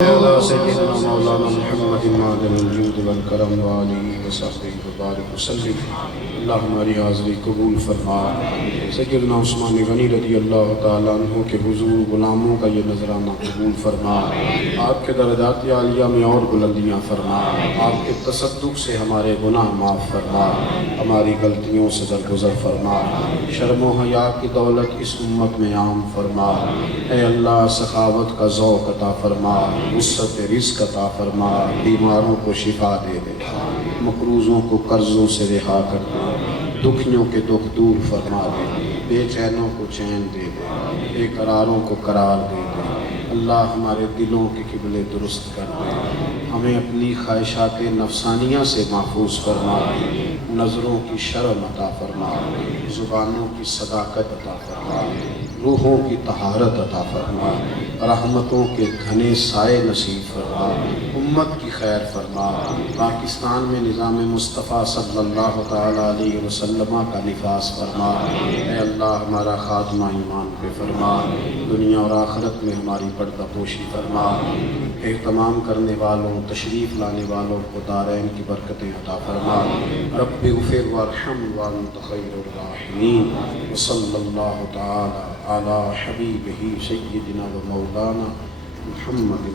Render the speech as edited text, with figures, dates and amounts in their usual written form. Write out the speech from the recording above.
على سيدنا مولانا محمد معدن الجود والکرم وآلہ وصحبہ وبارک وسلم۔ اللہم ہماری حاضری قبول فرما۔ سیدنا عثمان غنی رضی اللہ تعالیٰ عنہ کے حضور غلاموں کا یہ نذرانہ قبول فرما۔ آپ کے درجات عالیہ میں اور بلندیاں فرما۔ آپ کے تصدق سے ہمارے گناہ معاف فرما، ہماری غلطیوں سے درگزر فرما، شرم و حیا کی دولت اس امت میں عام فرما۔ اے اللہ سخاوت کا ذوق عطا فرما، وسعت رزق عطا فرما، بیماروں کو شفا دے دے، مقروضوں کو قرضوں سے رہا کر دے، دکھیوں کے دکھ دور فرما دے، بے چینوں کو چین دے دے، بے قراروں کو قرار دے دے۔ اللہ ہمارے دلوں کے قبلے درست کر دے، ہمیں اپنی خواہشات نفسانیہ سے محفوظ فرما، نظروں کی شرم عطا فرما، زبانوں کی صداقت عطا فرما، روحوں کی طہارت عطا فرما، رحمتوں کے گھنے سائے نصیب فرما، امت کی خیر فرما۔ پاکستان میں نظام مصطفیٰ صلی اللہ تعالیٰ علیہ وسلم کا نفاذ فرما۔ اے اللہ ہمارا خاتمہ ایمان پہ فرما، دنیا اور آخرت میں ہماری پردہ پوشی فرما۔ اہتمام کرنے والوں، تشریف لانے والوں کو دارین کی برکتیں عطا فرما۔ رب اغفر وارحم وانت خیر الراحمین۔ وصلی اللہ تعالی علی حبیبہ سیدنا و مولانا محمد